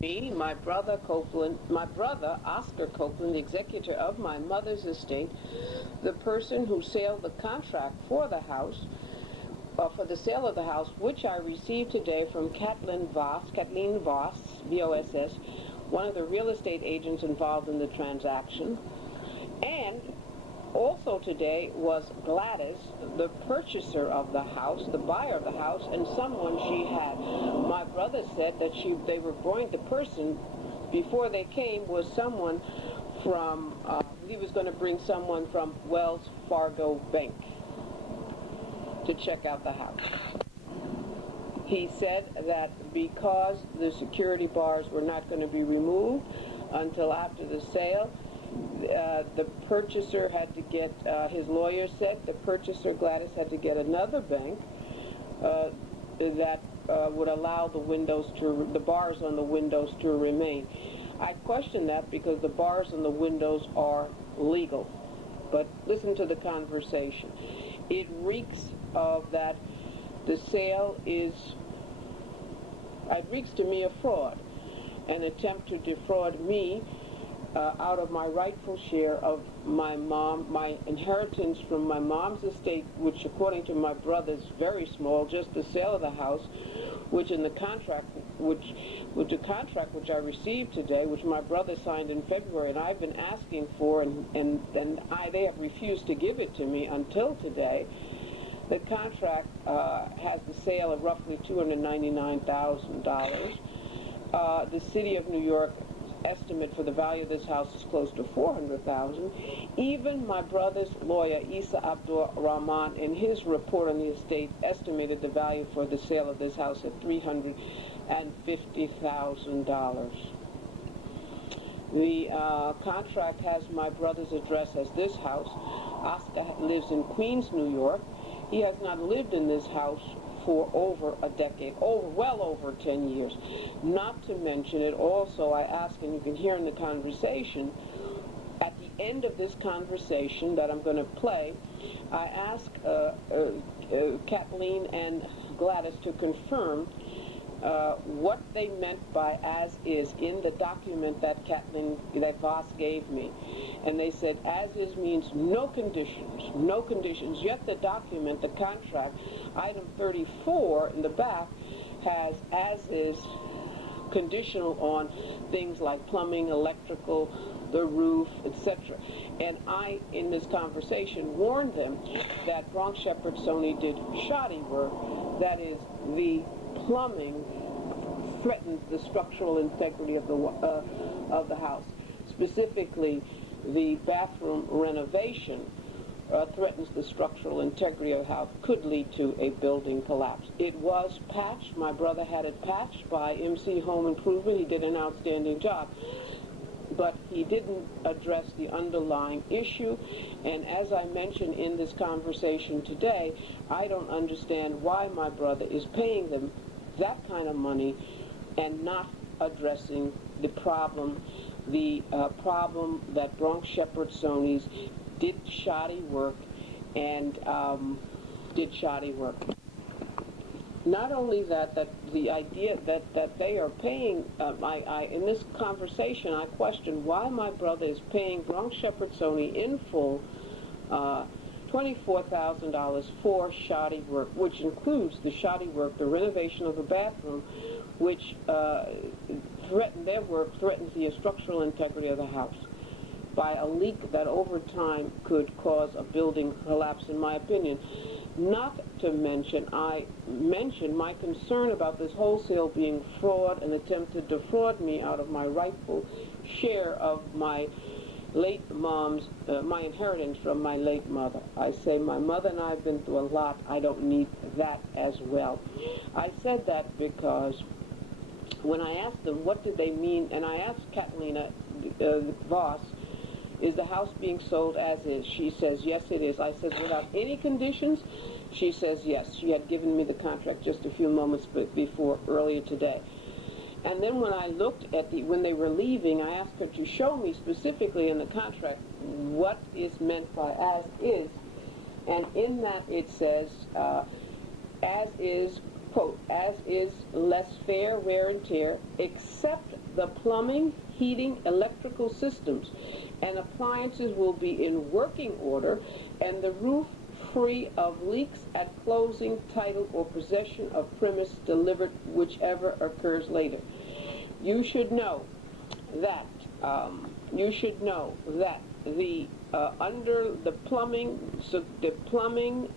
Me, my brother Copeland, my brother Oscar Copeland, the executor of my mother's estate, the person who sailed the contract for the house, for the sale of the house, which I received today from Kathleen Voss, V-O-S-S, one of the real estate agents involved in the transaction. And also today was Gladys, the purchaser of the house, the buyer of the house, and someone she had. My brother said that the person, before they came, was someone from, he was going to bring someone from Wells Fargo Bank to check out the house. He said that because the security bars were not going to be removed until after the sale, the purchaser had to get, his lawyer said, the Purchaser-Gladys had to get another bank that would allow the bars on the windows to remain. I question that because the bars on the windows are legal. But listen to the conversation. It reeks of that the sale is, it reeks to me of fraud, an attempt to defraud me out of my rightful share of my inheritance from my mom's estate, which according to my brother is very small, just the sale of the house, which in the contract, which I received today, which my brother signed in February, and I've been asking for, and they have refused to give it to me until today. The contract has the sale of roughly $299,000. The city of New York estimate for the value of this house is close to $400,000. Even my brother's lawyer, Isa Abdur Rahman, in his report on the estate, estimated the value for the sale of this house at $350,000. The contract has my brother's address as this house. Oscar lives in Queens, New York. He has not lived in this house for over a decade, well over 10 years. Not to mention it also, I ask, and you can hear in the conversation, at the end of this conversation that I'm going to play, I ask Kathleen and Gladys to confirm what they meant by as is in the document that Voss gave me. And they said as is means no conditions, no conditions. Yet the document, the contract, item 34 in the back has as is conditional on things like plumbing, electrical, the roof, etc. And I, in this conversation, warned them that Bronx Shepherd-Sony did shoddy work, that is, the plumbing threatens the structural integrity of the house. Specifically, the bathroom renovation threatens the structural integrity of the house, could lead to a building collapse. It was patched. My brother had it patched by MC Home Improvement. He did an outstanding job. But he didn't address the underlying issue, and as I mentioned in this conversation today, I don't understand why my brother is paying them that kind of money and not addressing the problem that Bronx Shepherd-Sony's did shoddy work and did shoddy work. Not only that the idea that they are paying, in this conversation I question why my brother is paying Bronx Shepherd-Sony in full $24,000 for shoddy work, which includes the shoddy work, the renovation of the bathroom, which their work threatens the structural integrity of the house by a leak that over time could cause a building collapse, in my opinion. Not to mention, I mentioned my concern about this wholesale being fraud, an attempt to defraud me out of my rightful share of my late mom's, my inheritance from my late mother. I say my mother and I have been through a lot. I don't need that as well. I said that because when I asked them what did they mean, and I asked Kathleen Voss, is the house being sold as is? She says, yes, it is. I said, without any conditions? She says, yes. She had given me the contract just a few moments before, earlier today. And then when I looked at when they were leaving, I asked her to show me specifically in the contract what is meant by as is. And in that it says, as is, quote, as is less fair wear and tear, except the plumbing, heating, electrical systems, and appliances will be in working order, and the roof free of leaks at closing, title, or possession of premise delivered, whichever occurs later. You should know that the under the plumbing, so the plumbing,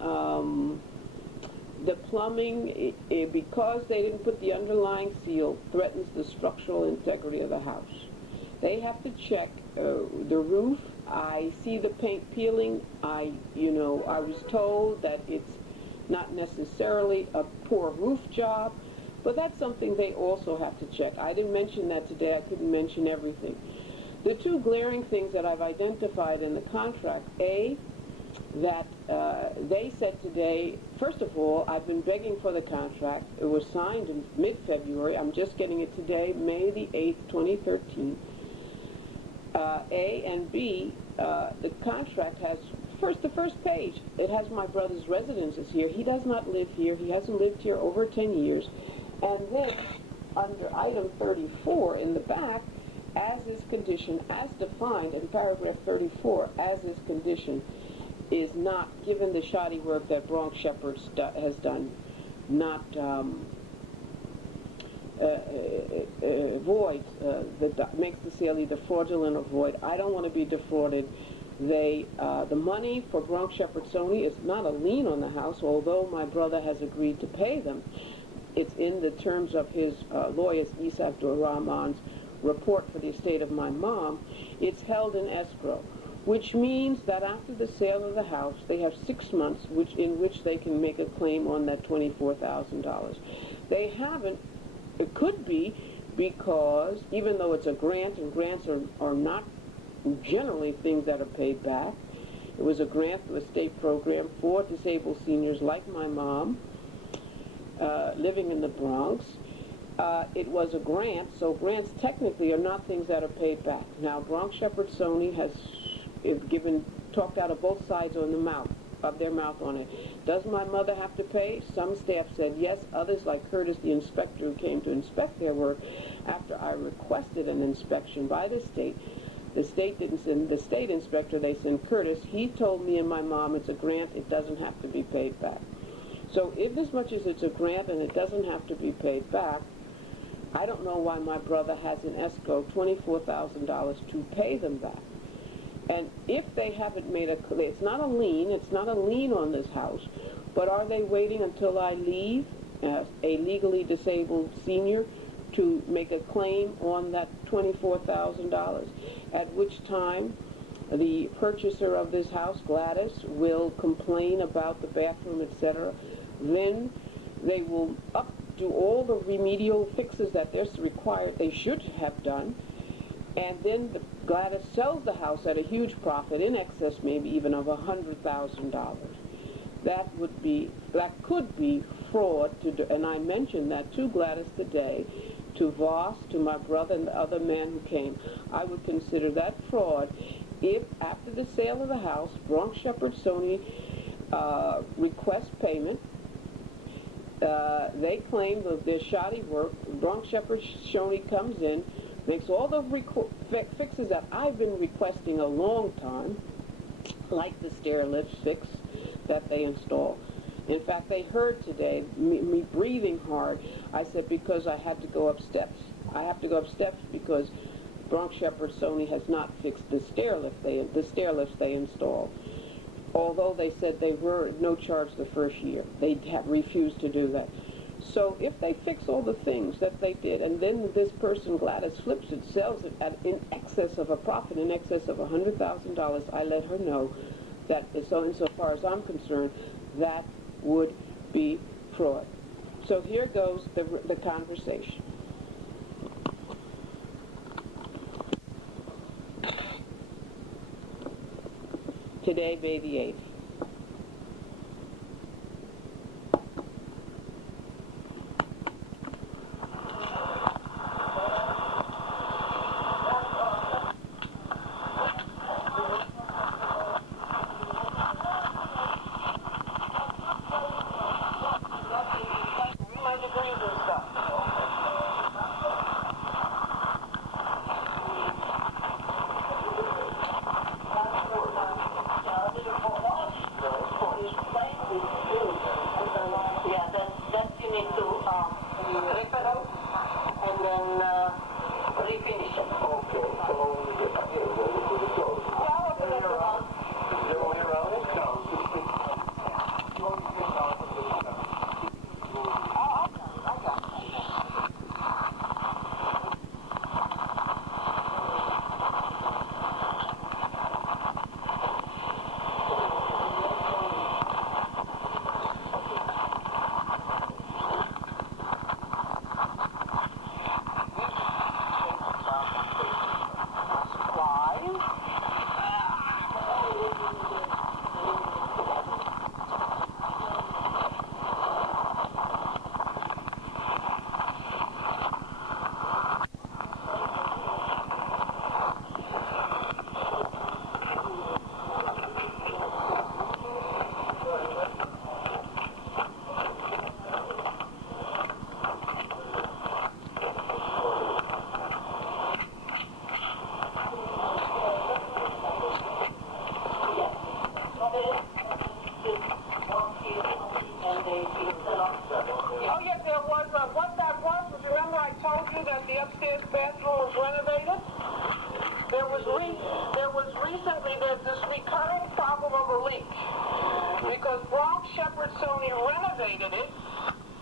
because they didn't put the underlying seal, threatens the structural integrity of the house. They have to check the roof. I see the paint peeling. I was told that it's not necessarily a poor roof job, but that's something they also have to check. I didn't mention that today. I couldn't mention everything. The two glaring things that I've identified in the contract, that they said today, first of all, I've been begging for the contract. It was signed in mid-February. I'm just getting it today, May the 8th, 2013. A, and B, the contract has, the first page, it has my brother's residences here. He does not live here. He hasn't lived here over 10 years. And then, under item 34 in the back, as is condition, as defined in paragraph 34, as is condition, is not, given the shoddy work that Bronx Shepherd has done, not void, that makes the sale either fraudulent or void. I don't want to be defrauded. The money for Bronx Shepherd Sony is not a lien on the house, although my brother has agreed to pay them. It's in the terms of his lawyer's Isa Abdul-Rahman's report for the estate of my mom. It's held in escrow, which means that after the sale of the house, they have 6 months in which they can make a claim on that $24,000. They haven't. It could be because, even though it's a grant, and grants are not generally things that are paid back, it was a grant through a state program for disabled seniors like my mom living in the Bronx. It was a grant, so grants technically are not things that are paid back. Now, Bronx Shepherd Sony has talked out of both sides of their mouth on it. Does my mother have to pay? Some staff said yes. Others, like Curtis, the inspector who came to inspect their work after I requested an inspection by the state didn't send the state inspector, they sent Curtis. He told me and my mom it's a grant, it doesn't have to be paid back. So if as much as it's a grant and it doesn't have to be paid back, I don't know why my brother has in escrow $24,000 to pay them back. And if they haven't made it's not a lien on this house, but are they waiting until I leave, a legally disabled senior, to make a claim on that $24,000, at which time the purchaser of this house, Gladys, will complain about the bathroom, etc. Then they will do all the remedial fixes that they're required, they should have done, and then Gladys sells the house at a huge profit, in excess maybe even of $100,000. That could be fraud, and I mentioned that to Gladys today, to Voss, to my brother and the other man who came. I would consider that fraud if, after the sale of the house, Bronx Shepherd Sony requests payment. They claim that there's shoddy work. Bronx Shepherd Sony comes in, makes all the fixes that I've been requesting a long time, like the stair lift fix that they install. In fact, they heard today me breathing hard. I said because I had to go up steps. I have to go up steps because Bronx Shepherd Sony has not fixed the stair lifts they installed. Although they said they were no charge the first year, they have refused to do that. So if they fix all the things that they did, and then this person, Gladys, flips it, sells it at in excess of a profit, in excess of $100,000, I let her know that, insofar as I'm concerned, that would be fraud. So here goes the conversation. Today, May the 8th. Sony renovated it,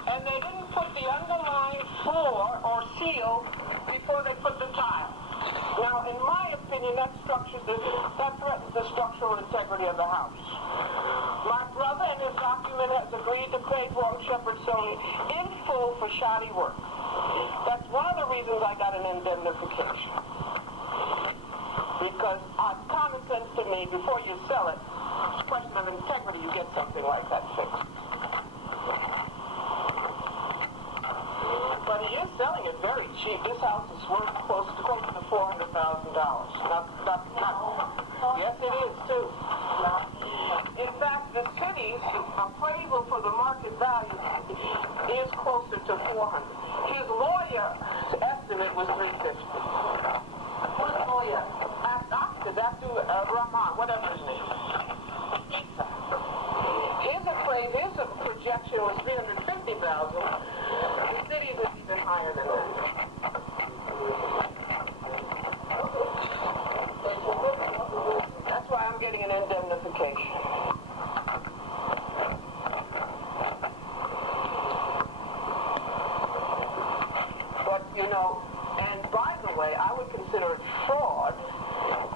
and they didn't put the underlying floor or seal before they put the tile. Now, in my opinion, that threatens the structural integrity of the house. My brother in his document has agreed to pay Long Shepherd Sony in full for shoddy work. That's one of the reasons I got an indemnification. Because common sense to me, before you sell it, it's a question of integrity, you get something like that fixed. But he is selling it very cheap. This house is worth close to $400,000. Yes, it is too. In fact, the city's appraisal for the market value is closer to $400,000. His lawyer's estimate was $350,000. Who's the lawyer? Abdul Rahman, whatever his name is. His projection was $350,000. The city was even higher than that. That's why I'm getting an indemnification. But, you know, and by the way, I would consider it fraud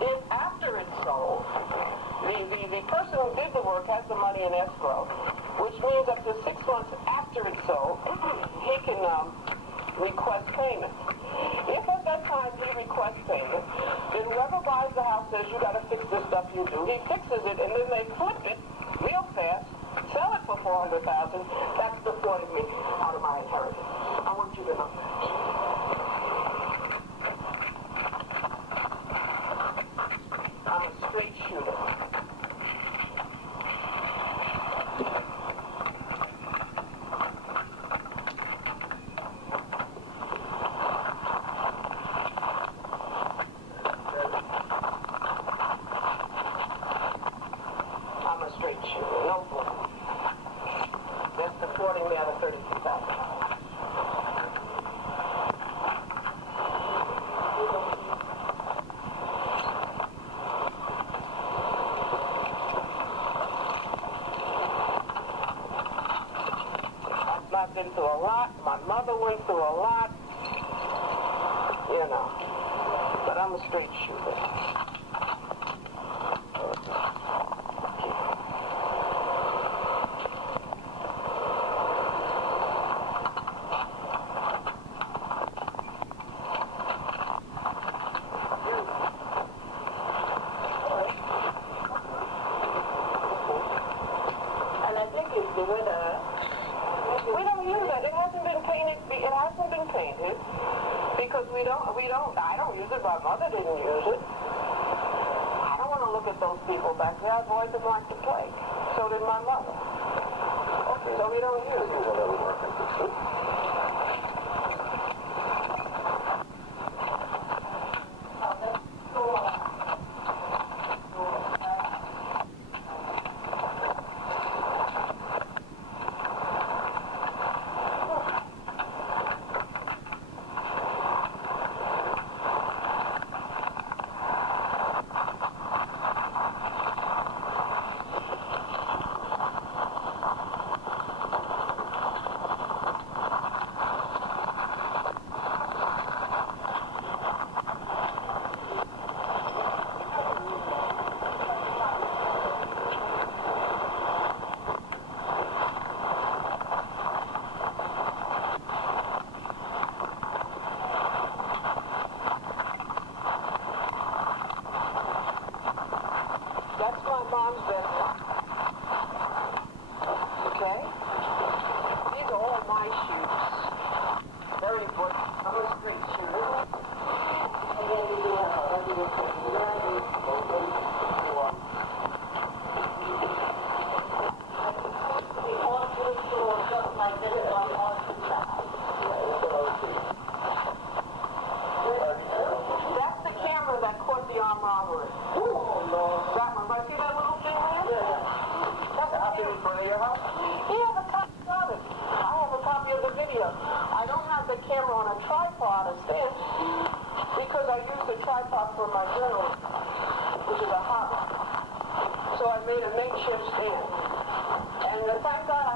if after it's sold, the person who did the work has the money in escrow, which means up to 6 months after it's sold, he can request payment. If at that time he requests payment, then whoever buys the house says, you got to fix this stuff you do. He fixes it, and then they flip it real fast, sell it for $400,000. That's defrauding me out of my inheritance. I want you to know that. I'm a straight shooter. No problem. That's supporting me out of $32,000. I've been through a lot. My mother went through a lot. You know. But I'm a straight shooter. We don't use it. It hasn't been painted. It hasn't been painted because I don't use it. My mother didn't use it. I don't want to look at those people back there. I avoid them like the plague. So did my mother. So we don't use it. That's my mom's bedroom. Okay? These are all my shoes. Very good. I'm a straight shooter. That's the camera that caught the armed robbery. That one. But see that little thing there? That's up in front of your house? He has a copy of it. I have a copy of the video. I don't have the camera on a tripod, a stand, because I use the tripod for my journal, which is a hobby. So I made a makeshift stand. And thank God I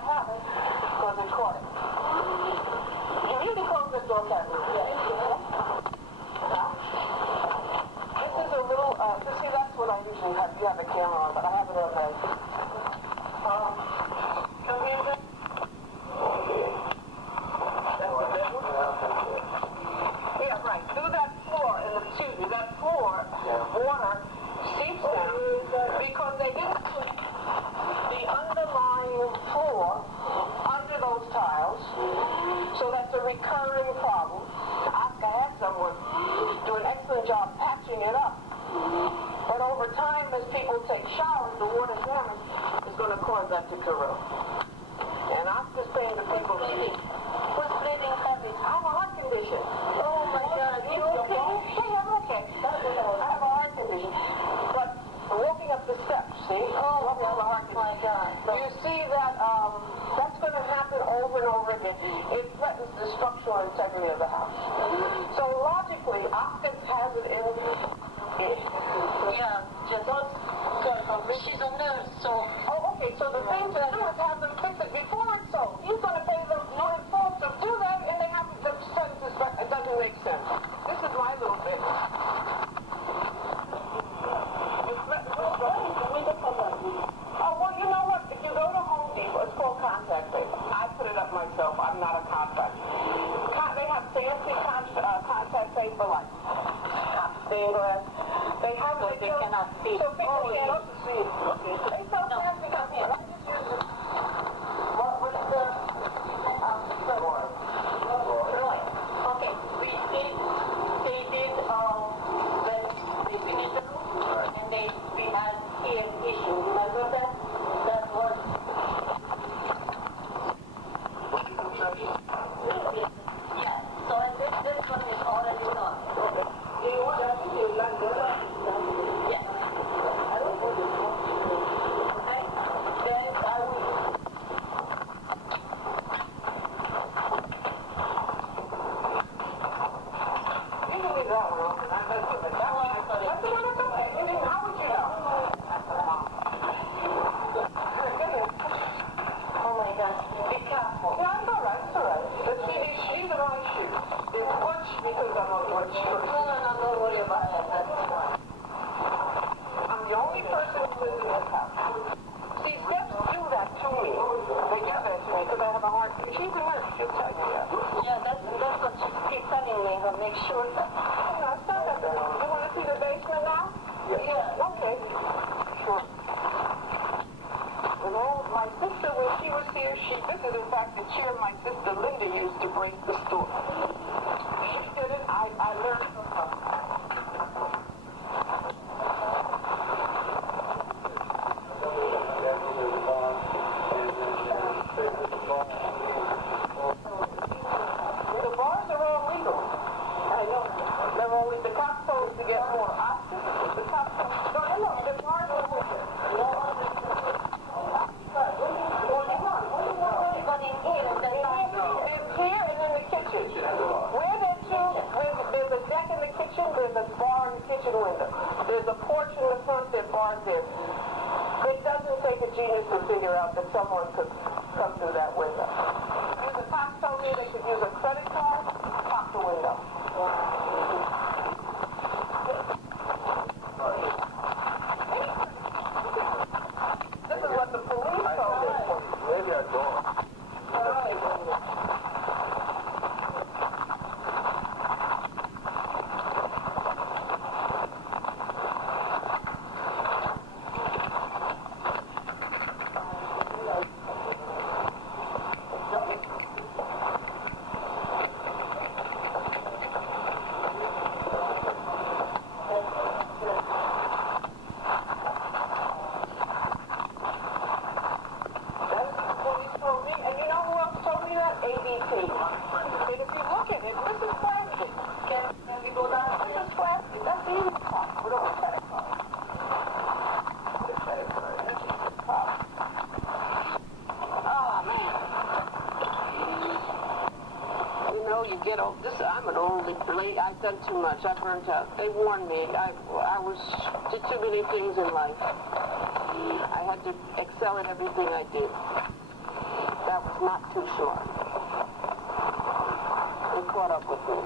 again, it threatens the structural integrity of the house. So logically, Oscar has it in Yeah, just she's a nurse, so... Oh, okay, so the thing to do is have them fix it before it's sold. He's going to pay them in full to do that, and they have to send this back. It doesn't make sense. This is my little bit. Oh, well, you know what? If you go to Home Depot, it's called contact paper. I put it up myself. I'm not a contractor. They have fancy contact paper like stained glass. They have So they cannot see it. So people can't see it. They sell fancy contact. What is the... Right. Okay. We did, they did, when they finished the room, and we had here issue. Remember that? That was... Yeah. So this one is already done. Do you want to do that? Yeah. Okay. Then I will... You can leave that one off. That's the one I thought. That's the one that's okay. How would you know? Oh my gosh. Be careful. Yeah, it's all right. It's all right. But these are my shoes. They're Butch because I'm a Butch. No, don't worry about it. That's fine. I'm the only person who lives in this house. See, steps do that to me. They do that to me because I have a heart. She's a nurse. She'll tell you that. Yeah, that's what she keeps telling me. To make sure that... No, it's not that bad. You want to see the basement now? Yeah. Okay. Sure. And all my sister, when she was here, this is in fact the chair my sister Linda used to break the store. She did it. I learned from her. The bars are all legal. I know. They're only the cops told us to get more options. The cops told us, no, the bars are legal. Here and in the kitchen. Where there's a deck in the kitchen, there's a bar in the kitchen window. There's a porch in the front that bars in. It doesn't take a genius to figure out that someone could come through that window. If the cops told me they could use a credit card, pop the window. This is what the police told me. Maybe I don't. I'm an old lady. I've done too much. I burnt out. They warned me. I did too many things in life. I had to excel at everything I did. That was not too short. They caught up with me.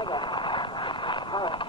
Okay. All right.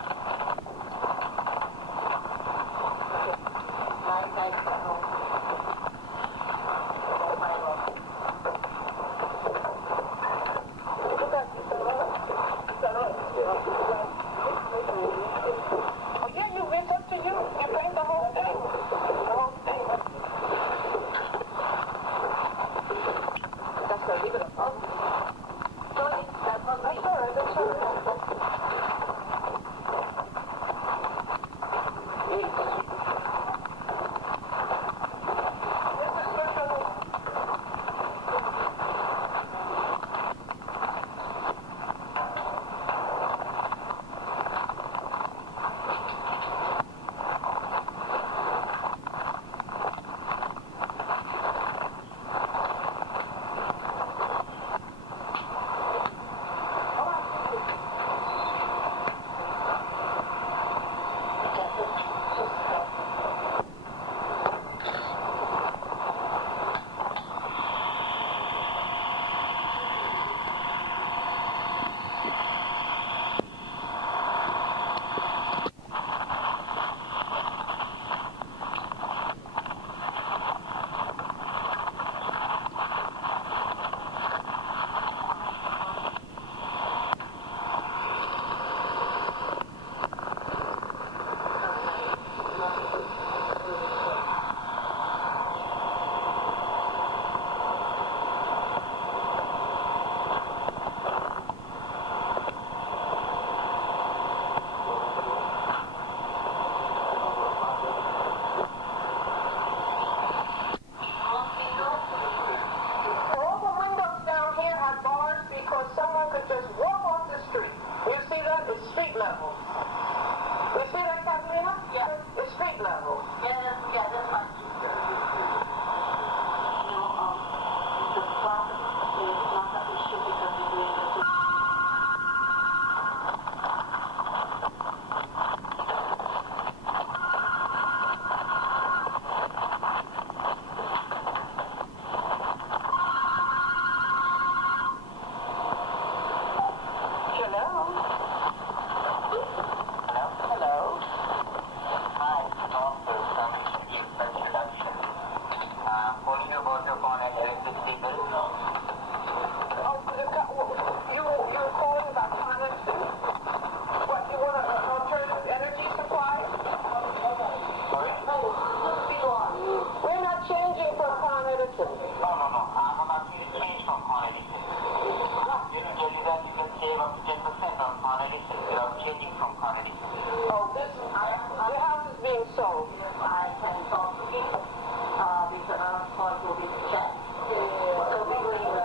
so I can talk to him because our call will be chat. So we're going to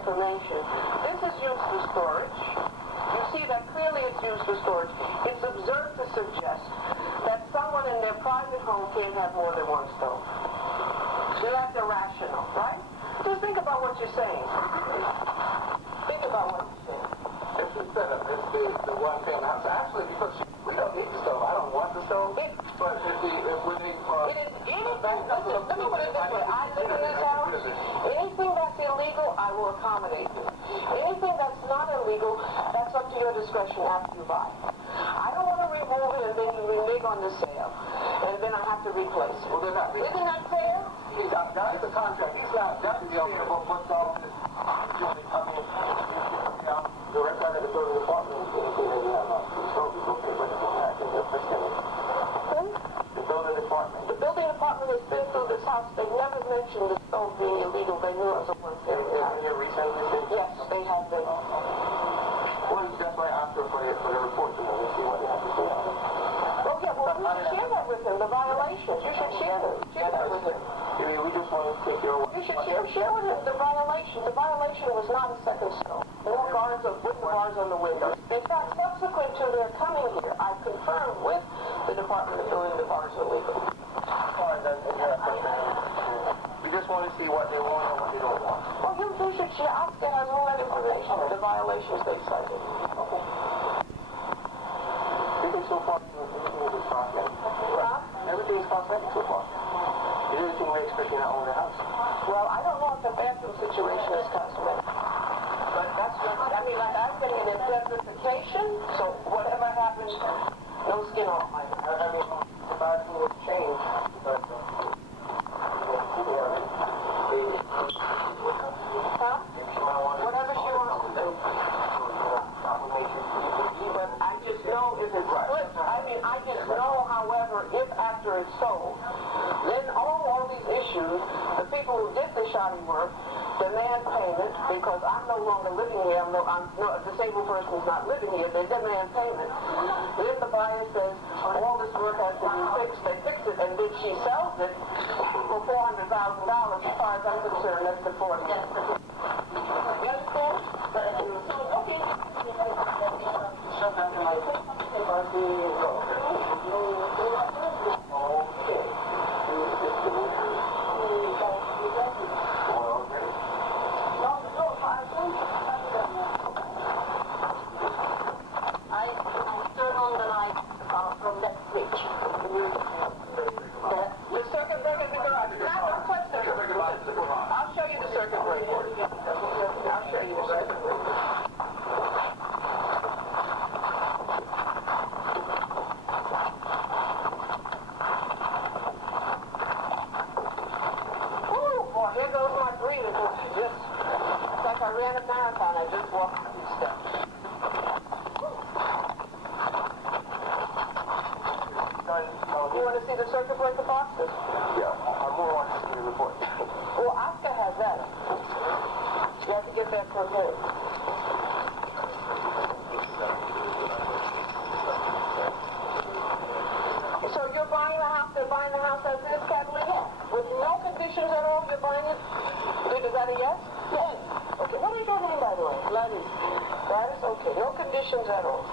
information. This is used for storage. You see that clearly it's used for storage. It's absurd to suggest that someone in their private home can't have more than one stove. That's irrational, right? Just think about what you're saying. Think about what you're saying. It's the setup. It's the one thing. Actually, because we don't need the stove. I don't want the stove. But if we need... Let me put it this way. I live in this house. Anything that's illegal, I will accommodate you. Anything that's not illegal, that's up to your discretion after you buy. I don't want to remove it and then you renege on the sale. And then I have to replace it. Well, they're not. Isn't that fair? That's the contract. He's not done the deal with what's all this. The rest of the building department is going to say that the stove is okay, but it's not. The building department. The building department has been through this house. They've never mentioned the stove being illegal. They knew it was a one-family house. Have you recently? Yes, they have been. Well, that's why I asked her for the report to them and see what they have to say. Oh, yeah, well, you should share that with him, the violations. You should share that with him. We just want to take your... You should share with him the violation. The violation was not a second stove. There were guards with the bars on the windows. In fact, subsequent to their coming here, I confirmed with the Department of Building the bars are legal. We just want to see what they want and what they don't want. Well, you should share. I'll get out all that information, the violations they cited. Okay. Everything so far, everything is cosmetic. Everything is cosmetic so far. Is everything way especially not own the house? Well, I don't know if the bathroom situation is cosmetic. But that's what, I mean, like I'm getting an indemnification, so whatever happens, no skin off my head. I mean, the bathroom would change. But, whatever she wants to do. But I just know if it's split. I mean, I just know, however, if after it's sold, then all these issues, the people who did the shoddy work demand payment because I'm no longer living here. A disabled person is not living here. They demand payment. If the buyer says all this work has to be fixed, they fix it, and then she sells it for $400,000. As far as I'm concerned, that's the point. You understand? Okay. Gladys, okay, no conditions at all.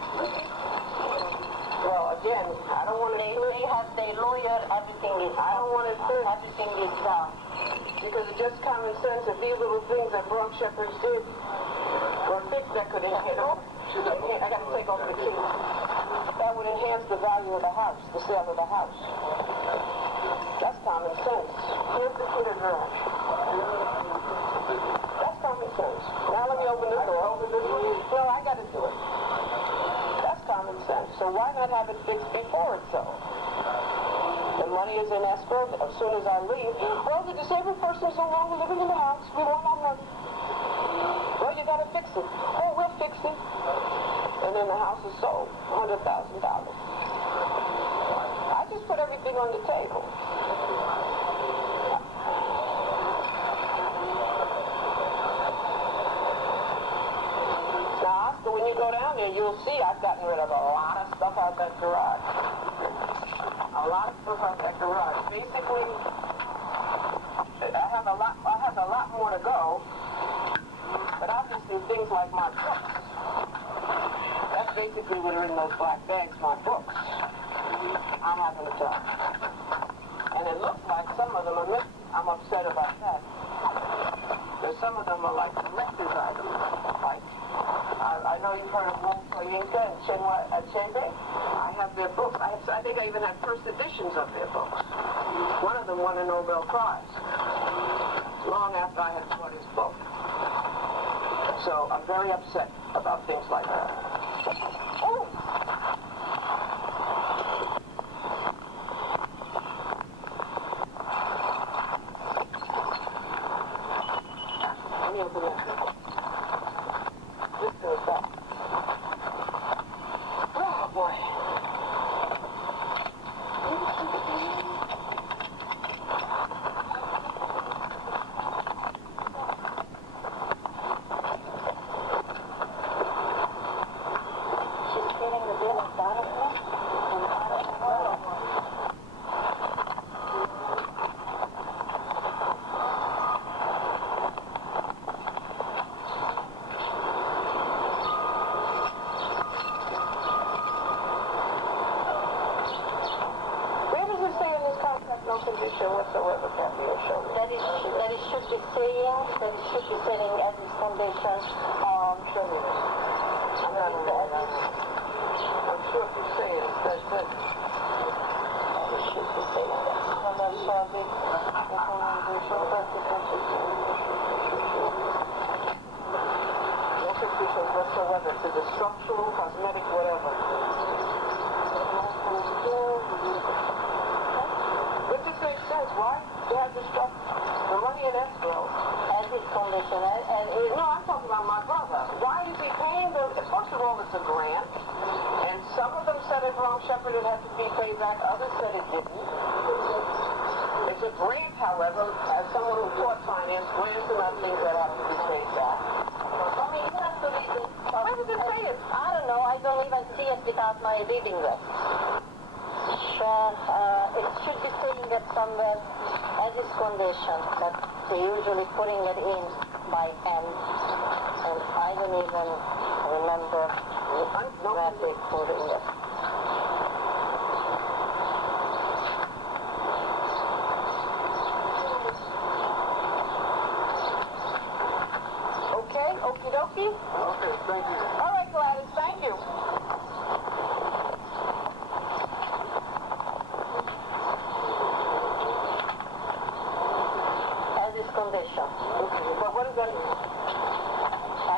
Well, again, I don't want to... They have their lawyer, everything is... I don't want to... Everything is down. Because it's just common sense. If these little things that Bronx Shepherds did were fixed, that could have hit them. I got to take off the key. that would enhance the value of the house, the sale of the house. That's common sense. Here's the key to garage. That's common sense. Now let me open the door. No, I got to do it. That's common sense. So why not have it fixed before it's sold? The money is in escrow as soon as I leave. Well, the disabled person is no longer living in the house. We want our money. Well, you got to fix it. Oh, we'll fix it. And then the house is sold. $100,000. I just put everything on the table. Now, Oscar, when you go down there, you'll see I've gotten rid of a lot of stuff out that garage. A lot of stuff out that garage. Basically, I have a lot more to go. But obviously, things like my books. That's basically what are in those black bags, my books. I haven't done. And it looks like some of them are missing. I'm upset about that. There's some of them are like collector's items. Like, I know you've heard of Soyinka and Chenwe. I have their books. I think I even have first editions of their books. One of them won a Nobel Prize long after I had bought his book. So I'm very upset about things like that. Oh! Let me open that. This goes back. Oh, boy. Whatsoever can be shown. That it should be saying as its foundation Show me this. I'm not aware of that. I'm sure if you say it, that's it. It should be saying that. No conditions whatsoever to the structural, cosmetic, whatever. It just makes sense. Why? You have the stuff, the money in escrow. As its condition, No, I'm talking about my brother. Why is he paying the... First of all, it's a grant. And some of them said it wrong, Shepherd, it had to be paid back. Others said it didn't. It's a grant, however, as someone who taught finance, grants are not things that have to be paid back. I mean, you have to read it. Where does it say it? I don't know. I don't even see it without my reading glasses. It should be saying that somewhere as its condition, but they're usually putting it in by hand, and I don't even remember where they're putting it. Okay, okie dokie. Okay, thank you. All right, Gladys, thank you. Condition. Okay, but what is that?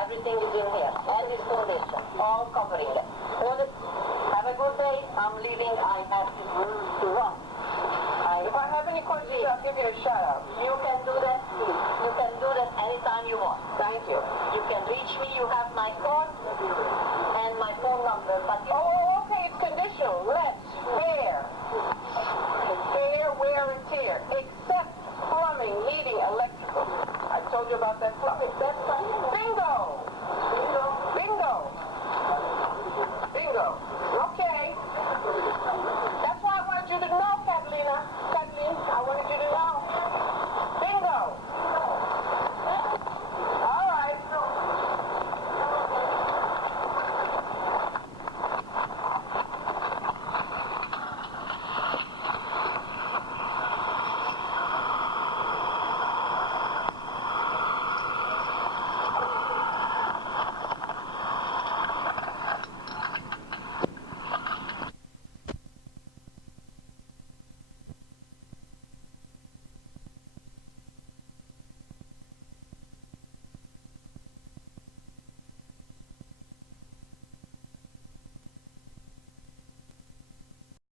Everything is in here. As is condition. All covering it. Have a good day. I'm leaving. I have to run. If I have any questions, I'll give you a shout out. You can do that, please. You can do that anytime you want. Thank you. You can reach me. You have my card and my phone number. But